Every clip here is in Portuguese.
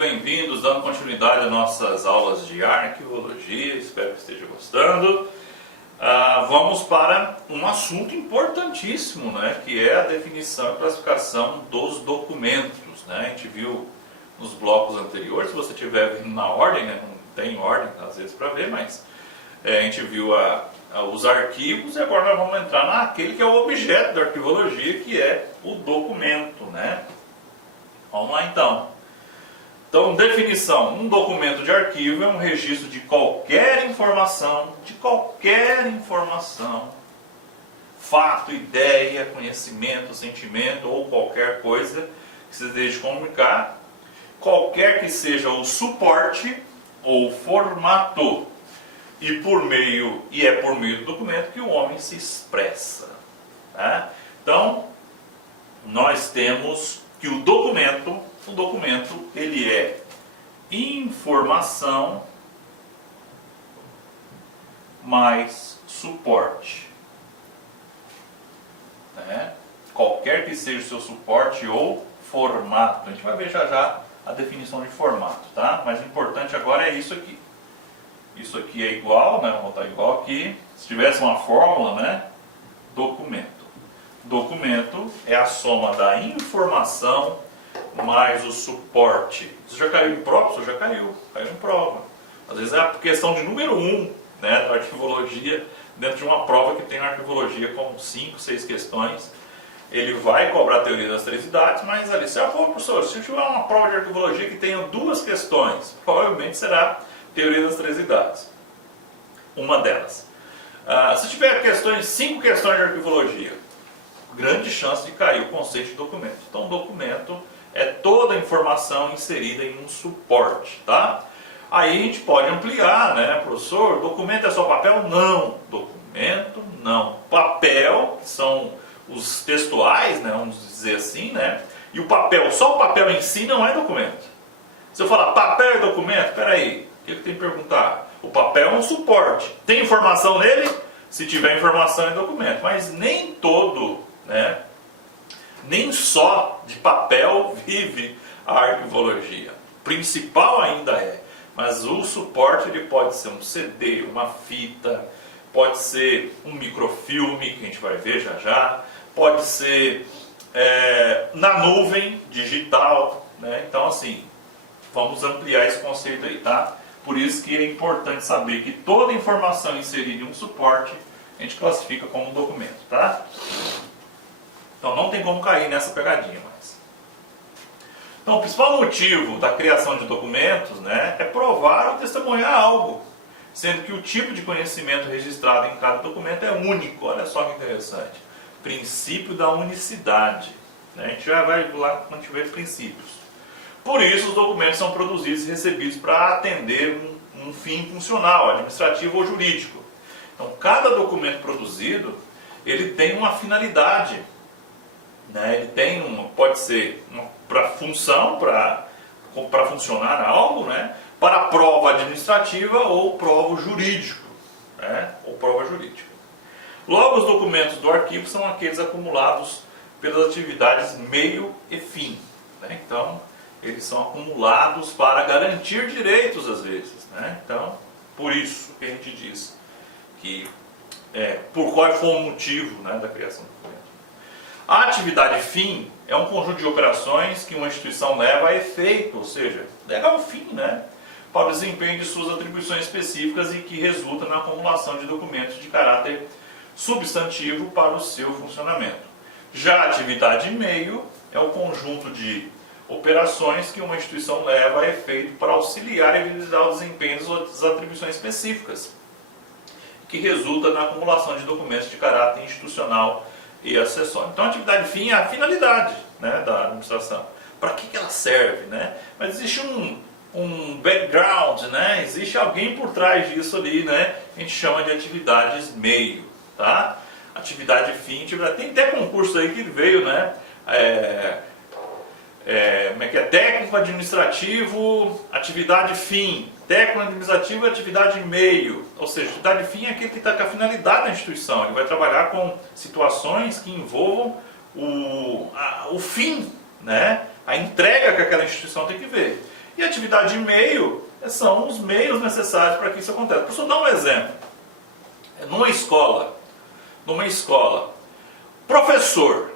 bem-vindos, dando continuidade às nossas aulas de arquivologia, espero que esteja gostando. Vamos para um assunto importantíssimo, né, que é a definição e classificação dos documentos. Né? A gente viu nos blocos anteriores, se você estiver vendo na ordem, né, não tem ordem às vezes para ver, mas a gente viu os arquivos e agora nós vamos entrar naquele que é o objeto da arquivologia, que é o documento. Né? Vamos lá então. Então, definição: um documento de arquivo é um registro de qualquer informação, fato, ideia, conhecimento, sentimento ou qualquer coisa que se deseje comunicar, qualquer que seja o suporte ou formato, e é por meio do documento que o homem se expressa. Tá? Então, nós temos que o documento ele é informação mais suporte. Né? Qualquer que seja o seu suporte ou formato. A gente vai ver já a definição de formato, tá? Mas o importante agora é isso aqui. Isso aqui é igual, né? Vou botar igual aqui. Se tivesse uma fórmula, né? Documento. Documento é a soma da informação mais o suporte. Você já caiu em prova? Você já caiu em prova. Às vezes é a questão de número 1, né, da arquivologia, dentro de uma prova que tem na arquivologia com 5, 6 questões. Ele vai cobrar a teoria das três idades, mas ali, professor, se tiver uma prova de arquivologia que tenha 2 questões, provavelmente será teoria das três idades. Uma delas. Se tiver 5 questões de arquivologia, grande chance de cair o conceito de documento. Então, documento é toda a informação inserida em um suporte, tá? Aí a gente pode ampliar, né, professor? Documento é só papel? Não. Documento não. Papel, que são os textuais, né, vamos dizer assim, né? E o papel, só o papel em si não é documento. Se eu falar papel é documento, espera aí, o que tem que perguntar? O papel é um suporte. Tem informação nele? Se tiver informação é documento. Mas nem todo, né? Nem só de papel vive a arquivologia. Principal ainda é. Mas o suporte ele pode ser um CD, uma fita, pode ser um microfilme, que a gente vai ver já, pode ser na nuvem digital. Né? Então, assim, vamos ampliar esse conceito aí, tá? Por isso que é importante saber que toda informação inserida em um suporte a gente classifica como um documento, tá? Então não tem como cair nessa pegadinha mais. Então o principal motivo da criação de documentos, né, é provar ou testemunhar algo, sendo que o tipo de conhecimento registrado em cada documento é único. Olha só que interessante. Princípio da unicidade. Né? A gente já vai lá quando tiver princípios. Por isso os documentos são produzidos e recebidos para atender um fim funcional, administrativo ou jurídico. Então cada documento produzido ele tem uma finalidade. Né? Ele tem pode ser para função, para funcionar algo, né? Para prova administrativa ou prova jurídico. Né? Ou prova jurídica. Logo, os documentos do arquivo são aqueles acumulados pelas atividades meio e fim. Né? Então, eles são acumulados para garantir direitos às vezes. Né? Então, por isso que a gente diz que por qual foi o motivo, né, da criação do documento. A atividade fim é um conjunto de operações que uma instituição leva a efeito, ou seja, leva ao fim, né, para o desempenho de suas atribuições específicas e que resulta na acumulação de documentos de caráter substantivo para o seu funcionamento. Já a atividade meio é o conjunto de operações que uma instituição leva a efeito para auxiliar e viabilizar o desempenho das atribuições específicas, que resulta na acumulação de documentos de caráter institucional e acessório. Então a atividade fim é a finalidade, né, da administração. Para que ela serve? Né? Mas existe um background, né? Existe alguém por trás disso ali, né? A gente chama de atividades meio. Tá? Atividade fim, tem até concurso aí que veio, né? Como é que é? Técnico administrativo, atividade fim. Técnico administrativo e atividade meio. Ou seja, atividade fim é aquele que está com a finalidade da instituição. Ele vai trabalhar com situações que envolvam o fim, né? A entrega que aquela instituição tem que ver. E atividade de meio são os meios necessários para que isso aconteça. Professor, dá um exemplo. Numa escola, professor,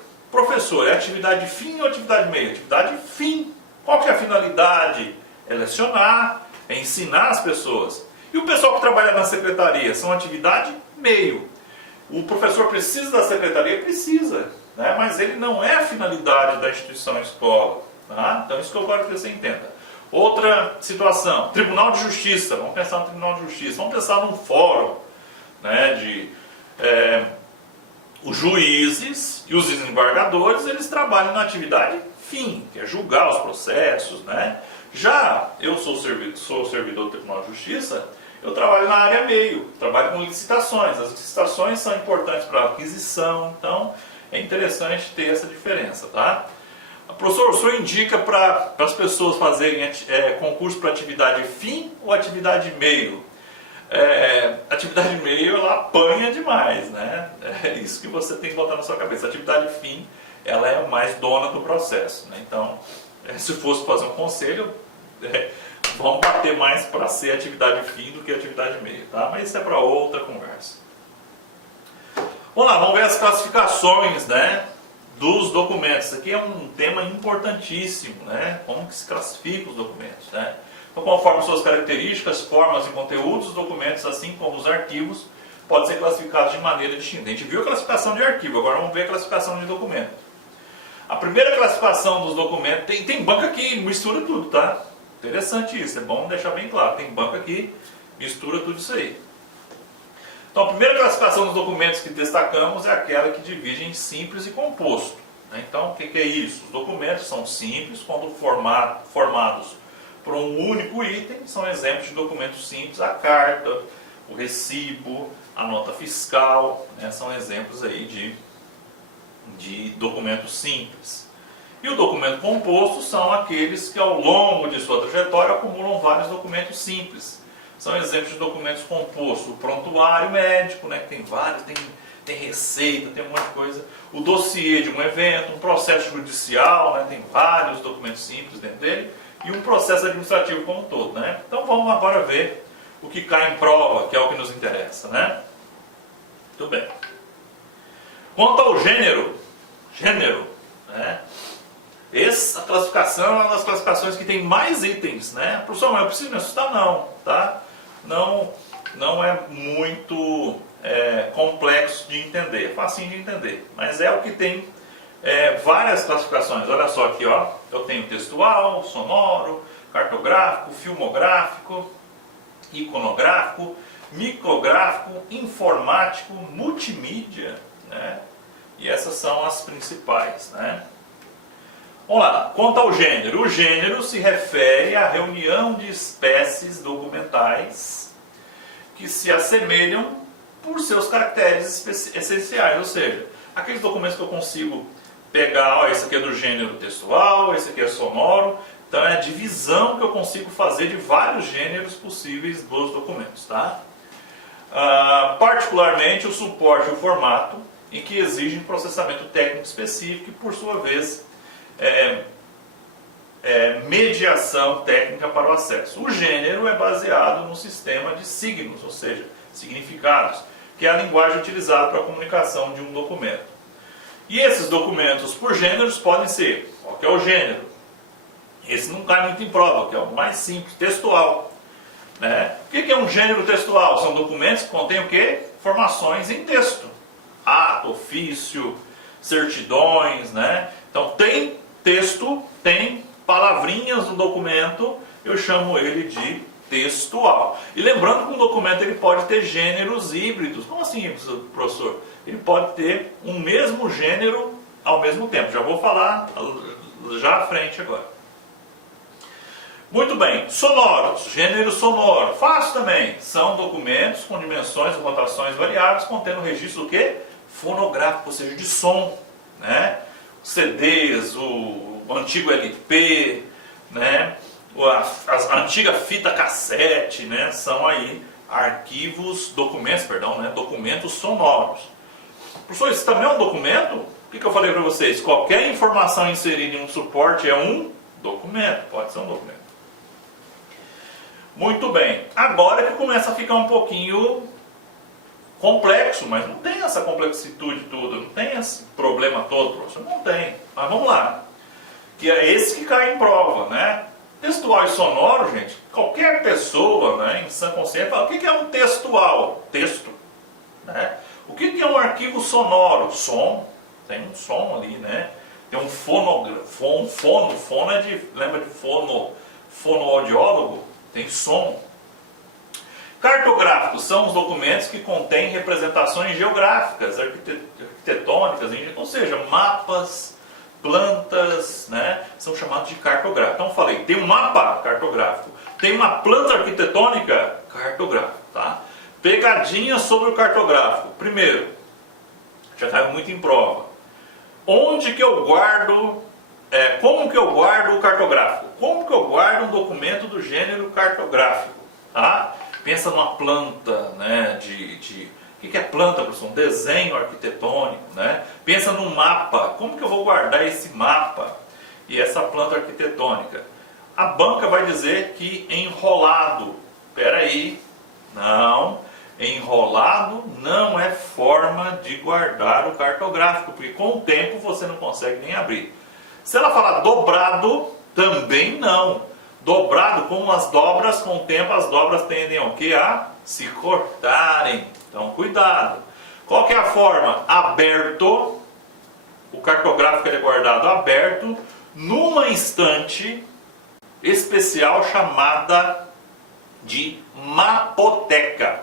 é atividade fim ou atividade meio? Atividade fim. Qual que é a finalidade? É lecionar, é ensinar as pessoas. E o pessoal que trabalha na secretaria são atividade meio. O professor precisa da secretaria? Precisa, né? Mas ele não é a finalidade da instituição escola. Tá? Então isso que eu quero que você entenda. Outra situação, Tribunal de Justiça. Vamos pensar no Tribunal de Justiça. Vamos pensar num fórum, né, os juízes e os desembargadores, eles trabalham na atividade fim, que é julgar os processos, né? Já eu sou servidor do Tribunal de Justiça, eu trabalho na área meio, trabalho com licitações. As licitações são importantes para a aquisição, então é interessante ter essa diferença, tá? Professor, o senhor indica para as pessoas fazerem concurso para atividade fim ou atividade meio? Atividade meio, ela apanha demais, né? É isso que você tem que botar na sua cabeça. A atividade fim, ela é mais dona do processo, né? Então, se fosse fazer um conselho, vamos bater mais para ser atividade fim do que atividade meio, tá? Mas isso é para outra conversa. Vamos lá, vamos ver as classificações, né, dos documentos. Isso aqui é um tema importantíssimo, né? Como que se classifica os documentos, né? Então, conforme suas características, formas e conteúdos, os documentos, assim como os arquivos, podem ser classificados de maneira distinta. A gente viu a classificação de arquivo, agora vamos ver a classificação de documento. A primeira classificação dos documentos, tem banco aqui, mistura tudo, tá? Interessante isso, é bom deixar bem claro. Tem banco aqui, mistura tudo isso aí. Então, a primeira classificação dos documentos que destacamos é aquela que divide em simples e composto, né? Então, o que é isso? Os documentos são simples quando formados por um único item, são exemplos de documentos simples, a carta, o recibo, a nota fiscal, né? São exemplos aí de documentos simples. E o documento composto são aqueles que ao longo de sua trajetória acumulam vários documentos simples. São exemplos de documentos compostos. O prontuário médico, né, que tem vários, tem receita, tem um monte de coisa. O dossiê de um evento, um processo judicial, né, tem vários documentos simples dentro dele. E um processo administrativo como um todo, né? Então vamos agora ver o que cai em prova, que é o que nos interessa, né? Muito bem. Quanto ao gênero, né? Essa classificação é uma das classificações que tem mais itens, né? Professor, mas eu preciso me assustar? Não, tá? Não é muito complexo de entender, é facinho de entender, mas é o que tem várias classificações. Olha só aqui, ó, eu tenho textual, sonoro, cartográfico, filmográfico, iconográfico, micrográfico, informático, multimídia, né? E essas são as principais, né? Vamos lá, quanto ao gênero. O gênero se refere à reunião de espécies documentais que se assemelham por seus caracteres essenciais, ou seja, aqueles documentos que eu consigo pegar, ó, esse aqui é do gênero textual, esse aqui é sonoro, então é a divisão que eu consigo fazer de vários gêneros possíveis dos documentos, tá? Particularmente o suporte e o formato, em que exigem processamento técnico específico e, por sua vez, mediação técnica para o acesso. O gênero é baseado no sistema de signos, ou seja, significados, que é a linguagem utilizada para a comunicação de um documento. E esses documentos por gêneros podem ser, qual que é o gênero? Esse não cai muito em prova, que é o mais simples, textual, né? O que é um gênero textual? São documentos que contêm o quê? Informações em texto. Ato, ofício, certidões, né? Então tem texto, tem palavrinhas no documento, eu chamo ele de textual. E lembrando que um documento ele pode ter gêneros híbridos. Como assim, professor? Ele pode ter um mesmo gênero ao mesmo tempo. Já vou falar já à frente agora. Muito bem, sonoros, gênero sonoro, fácil também. São documentos com dimensões e rotações variáveis, contendo registro do quê? Fonográfico, ou seja, de som, né? CDs, o antigo LP, né? A antiga fita cassete, né? São aí documentos sonoros. Professor, isso também é um documento? O que eu falei para vocês? Qualquer informação inserida em um suporte é um documento, pode ser um documento. Muito bem. Agora que começa a ficar um pouquinho complexo, mas não tem essa complexitude toda, não tem esse problema todo, professor. Não tem. Mas vamos lá. Que é esse que cai em prova, né? Textual e sonoro, gente, qualquer pessoa, né, em sã consciência fala, o que é um textual? Texto. Né? O que é um arquivo sonoro? Som. Tem um som ali, né? Tem um fono, fono é de, lembra de fonoaudiólogo? Tem som. Cartográficos são os documentos que contêm representações geográficas, arquitetônicas, ou seja, mapas, plantas, né, são chamados de cartográfico. Então eu falei, tem um mapa cartográfico, tem uma planta arquitetônica cartográfico, tá? Pegadinhas sobre o cartográfico. Primeiro, já caiu muito em prova. Onde que eu guardo, como que eu guardo o cartográfico? Como que eu guardo um documento do gênero cartográfico? Tá? Pensa numa planta, né, o que é planta, professor? Um desenho arquitetônico, né? Pensa num mapa. Como que eu vou guardar esse mapa e essa planta arquitetônica? A banca vai dizer que enrolado. Espera aí. Não. Enrolado não é forma de guardar o cartográfico, porque com o tempo você não consegue nem abrir. Se ela falar dobrado, também não. Dobrado, com as dobras, com o tempo as dobras tendem ao quê? A se cortarem. Então, cuidado. Qual que é a forma? Aberto. O cartográfico é guardado aberto numa estante especial chamada de mapoteca.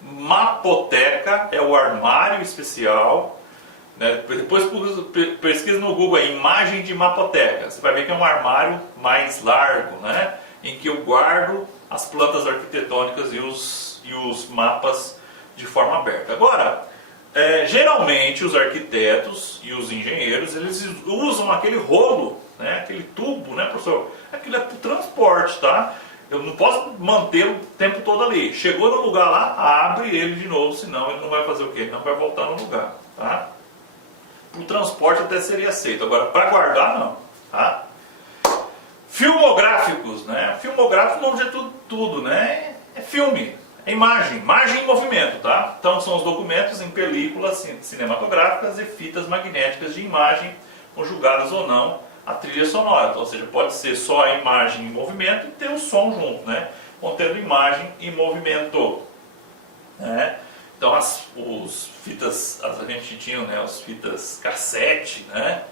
Mapoteca é o armário especial. Né? Depois pesquisa no Google a imagem de mapoteca. Você vai ver que é um armário mais largo, né? Em que eu guardo as plantas arquitetônicas e os mapas de forma aberta. Agora, geralmente os arquitetos e os engenheiros, eles usam aquele rolo, né? Aquele tubo, né, professor? Aquilo é para o transporte, tá? Eu não posso manter o tempo todo ali. Chegou no lugar lá, abre ele de novo, senão ele não vai fazer o quê? Ele não vai voltar no lugar, tá? Para o transporte até seria aceito, agora para guardar não, tá? Filmográficos, né? Filmográfico, o nome de tudo, né? É filme, é imagem em movimento, tá? Então são os documentos em películas cinematográficas e fitas magnéticas de imagem, conjugadas ou não a trilha sonora. Então, ou seja, pode ser só a imagem em movimento e ter o som junto, né? Contendo imagem em movimento, né? Então a gente tinha, né, as fitas cassete, né?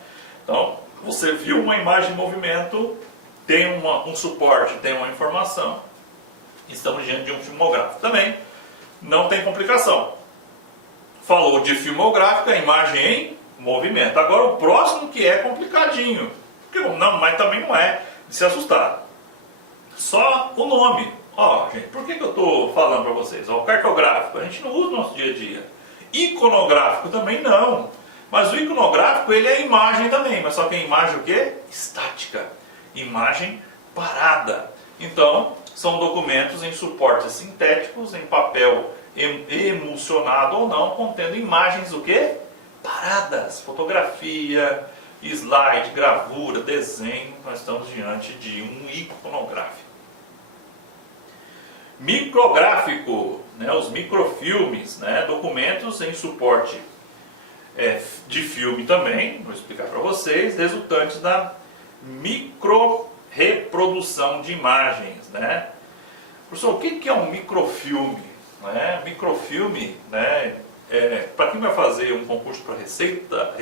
Então você viu uma imagem em movimento, tem um suporte, tem uma informação, estamos diante de um filmográfico. Também não tem complicação. Falou de filmográfico, a imagem em movimento. Agora o próximo que é complicadinho, não, mas também não é de se assustar. Só o nome. Ó, gente, por que eu estou falando para vocês? Ó, o cartográfico, a gente não usa no nosso dia a dia. Iconográfico também não. Mas o iconográfico, ele é imagem também, mas só que é imagem o quê? Estática. Imagem parada. Então, são documentos em suportes sintéticos, em papel emulsionado ou não, contendo imagens o quê? Paradas. Fotografia, slide, gravura, desenho. Nós estamos diante de um iconográfico. Micrográfico, né, os microfilmes, né, documentos em suporte de filme também, vou explicar para vocês, resultantes da micro-reprodução de imagens. Né? Professor, o que é um microfilme? Né? Microfilme, né, para quem vai fazer um concurso para Receita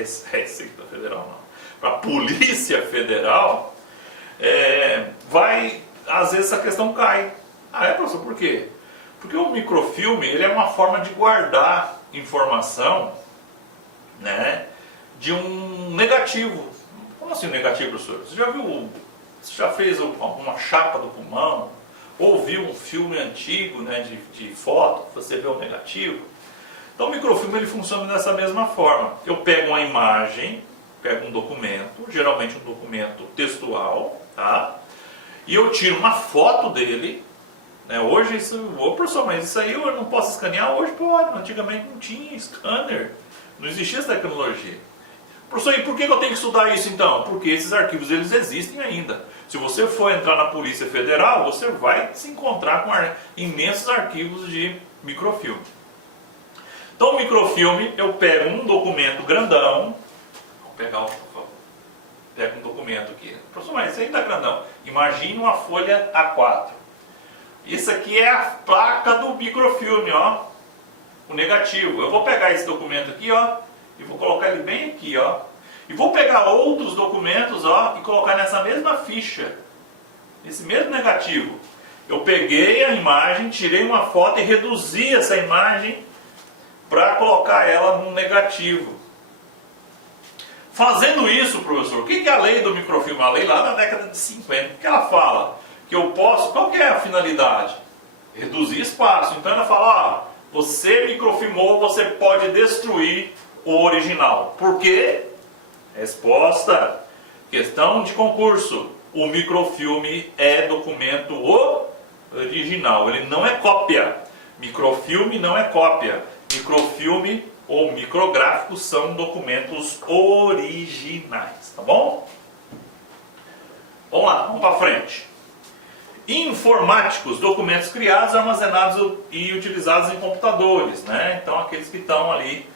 Federal, não, para a Polícia Federal, às vezes essa questão cai. Ah, professor, por quê? Porque o microfilme, ele é uma forma de guardar informação, né, de um negativo. Como assim um negativo, professor? Você já fez uma chapa do pulmão? Ou viu um filme antigo, né, de foto, você vê o negativo? Então o microfilme ele funciona dessa mesma forma. Eu pego uma imagem, pego um documento, geralmente um documento textual, tá? E eu tiro uma foto dele. Hoje professor, mas isso aí eu não posso escanear? Hoje pode, antigamente não tinha scanner, não existia essa tecnologia. Professor, e por que eu tenho que estudar isso então? Porque esses arquivos eles existem ainda. Se você for entrar na Polícia Federal, você vai se encontrar com imensos arquivos de microfilme. Então, o microfilme, eu pego um documento grandão, vou pegar pego um documento aqui, professor, mas esse ainda é grandão. Imagine uma folha A4. Isso aqui é a placa do microfilme, ó, o negativo. Eu vou pegar esse documento aqui, ó, e vou colocar ele bem aqui, ó. E vou pegar outros documentos, ó, e colocar nessa mesma ficha, esse mesmo negativo. Eu peguei a imagem, tirei uma foto e reduzi essa imagem para colocar ela num negativo. Fazendo isso, professor, o que é a lei do microfilme? A lei lá da década de 50. O que ela fala? Que eu posso, qual que é a finalidade? Reduzir espaço. Então ela fala, ó, você microfilmou, você pode destruir o original. Por quê? Resposta, questão de concurso. O microfilme é documento original, ele não é cópia. Microfilme não é cópia. Microfilme ou micrográficos são documentos originais, tá bom? Vamos lá, vamos para frente. Informáticos, documentos criados, armazenados e utilizados em computadores, né? Então aqueles que estão ali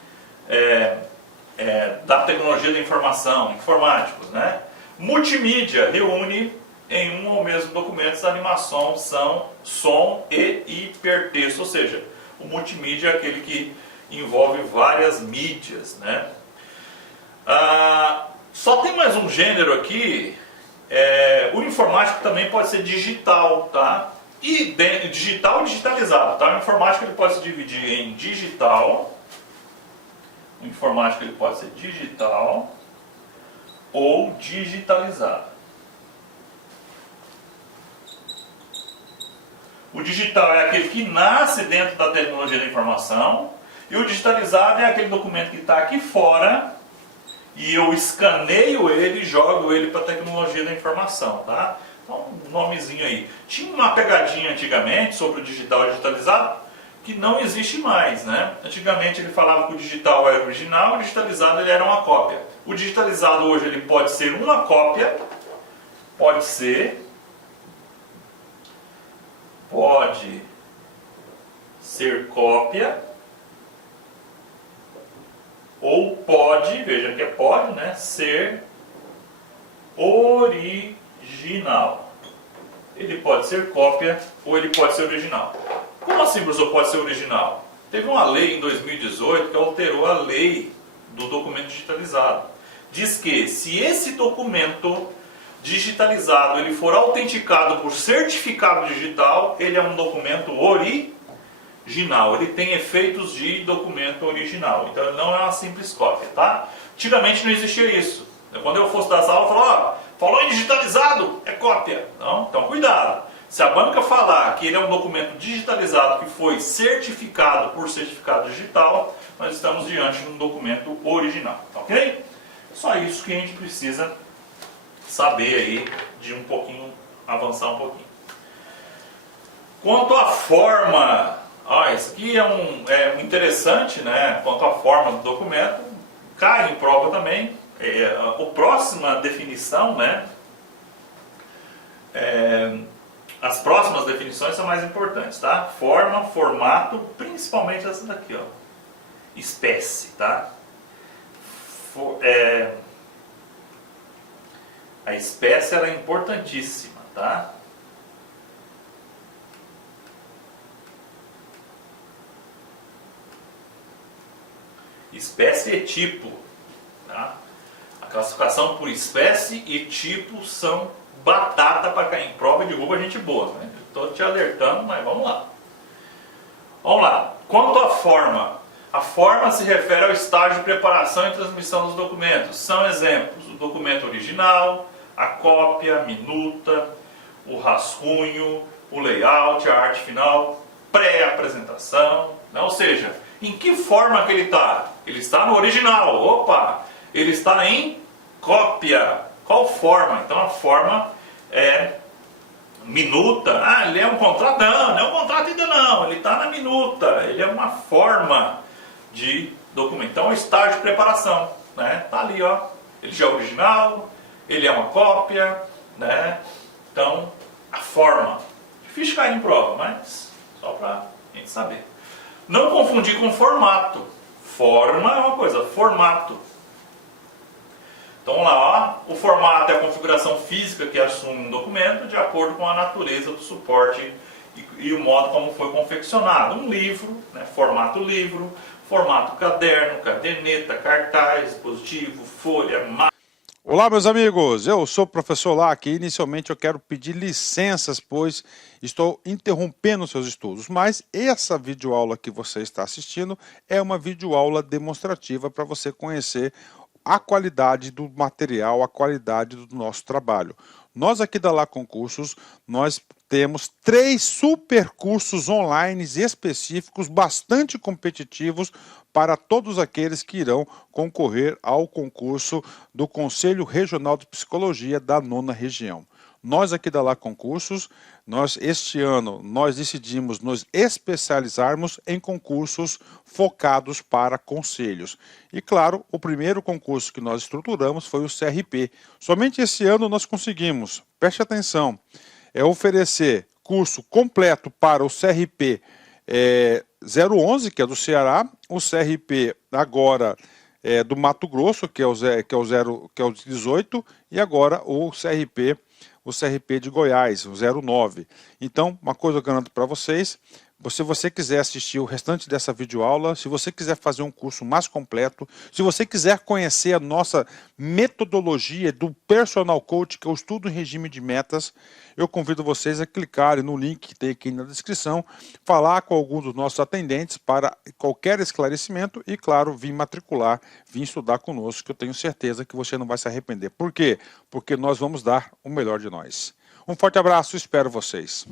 da tecnologia da informação, informáticos, né? Multimídia reúne em um ou mesmo documento animação, som e hipertexto, ou seja, o multimídia é aquele que envolve várias mídias, né? Só tem mais um gênero aqui, o informático também pode ser digital, tá? E digital e digitalizado, tá? O informático ele pode se dividir em digital, o informático ele pode ser digital ou digitalizado. O digital é aquele que nasce dentro da tecnologia da informação e o digitalizado é aquele documento que está aqui fora e eu escaneio ele e jogo ele para a tecnologia da informação, tá? Então, um nomezinho aí. Tinha uma pegadinha antigamente sobre o digital e digitalizado que não existe mais, né? Antigamente ele falava que o digital era original, o digitalizado ele era uma cópia. O digitalizado hoje ele pode ser uma cópia, pode ser cópia, ou pode, veja que é pode, né, ser original. Ele pode ser cópia ou ele pode ser original. Como assim, professor, pode ser original? Teve uma lei em 2018 que alterou a lei do documento digitalizado. Diz que se esse documento digitalizado ele for autenticado por certificado digital, ele é um documento original. Ele tem efeitos de documento original. Então ele não é uma simples cópia, tá? Antigamente não existia isso. Quando eu fosse dar essa aula, eu falava, falou em digitalizado, é cópia. Não? Então cuidado. Se a banca falar que ele é um documento digitalizado que foi certificado por certificado digital, nós estamos diante de um documento original, ok? Só isso que a gente precisa saber aí, de um pouquinho, avançar um pouquinho. Quanto à forma, isso aqui é interessante, né? Quanto à forma do documento, cai em prova também. A próxima definição, né? As próximas definições são mais importantes, tá? Forma, formato, principalmente essa daqui, ó. Espécie, tá? A espécie ela é importantíssima, tá? Espécie e tipo, tá? A classificação por espécie e tipo são batata para cair em prova e derruba gente boa, né? Estou te alertando, mas vamos lá. Vamos lá. Quanto à forma, a forma se refere ao estágio de preparação e transmissão dos documentos. São exemplos: o documento original, a cópia, a minuta, o rascunho, o layout, a arte final, pré-apresentação, né? Ou seja, em que forma que ele está? Ele está no original, opa! Ele está em cópia. Qual forma? Então a forma é minuta. Ele é um contrato? Não, não é um contrato ainda não. Ele está na minuta. Ele é uma forma de documento. Então é o estágio de preparação, né? Tá ali, ó. Ele já é original, ele é uma cópia, né? Então, a forma. Difícil cair em prova, mas só para a gente saber. Não confundir com formato. Forma é uma coisa, formato. Então vamos lá, ó. O formato é a configuração física que assume um documento de acordo com a natureza do suporte e o modo como foi confeccionado. Um livro, né, formato livro, formato caderno, caderneta, cartaz, dispositivo, folha, Olá, meus amigos, eu sou o professor Lac e inicialmente eu quero pedir licenças, pois estou interrompendo seus estudos, mas essa videoaula que você está assistindo é uma videoaula demonstrativa para você conhecer a qualidade do material, a qualidade do nosso trabalho. Nós aqui da Lá Concursos, nós temos 3 super cursos online específicos, bastante competitivos para todos aqueles que irão concorrer ao concurso do Conselho Regional de Psicologia da 9ª Região. Nós aqui da Lá Concursos, este ano, nós decidimos nos especializarmos em concursos focados para conselhos. E claro, o primeiro concurso que nós estruturamos foi o CRP. Somente esse ano nós conseguimos, preste atenção, oferecer curso completo para o CRP 011, que é do Ceará, o CRP agora do Mato Grosso, que é o 18, e agora o CRP de Goiás, o 09. Então, uma coisa eu garanto para vocês, se você quiser assistir o restante dessa videoaula, se você quiser fazer um curso mais completo, se você quiser conhecer a nossa metodologia do Personal Coach, que eu estudo em regime de metas, eu convido vocês a clicarem no link que tem aqui na descrição, falar com alguns dos nossos atendentes para qualquer esclarecimento e, claro, vir matricular, vir estudar conosco, que eu tenho certeza que você não vai se arrepender. Por quê? Porque nós vamos dar o melhor de nós. Um forte abraço, espero vocês.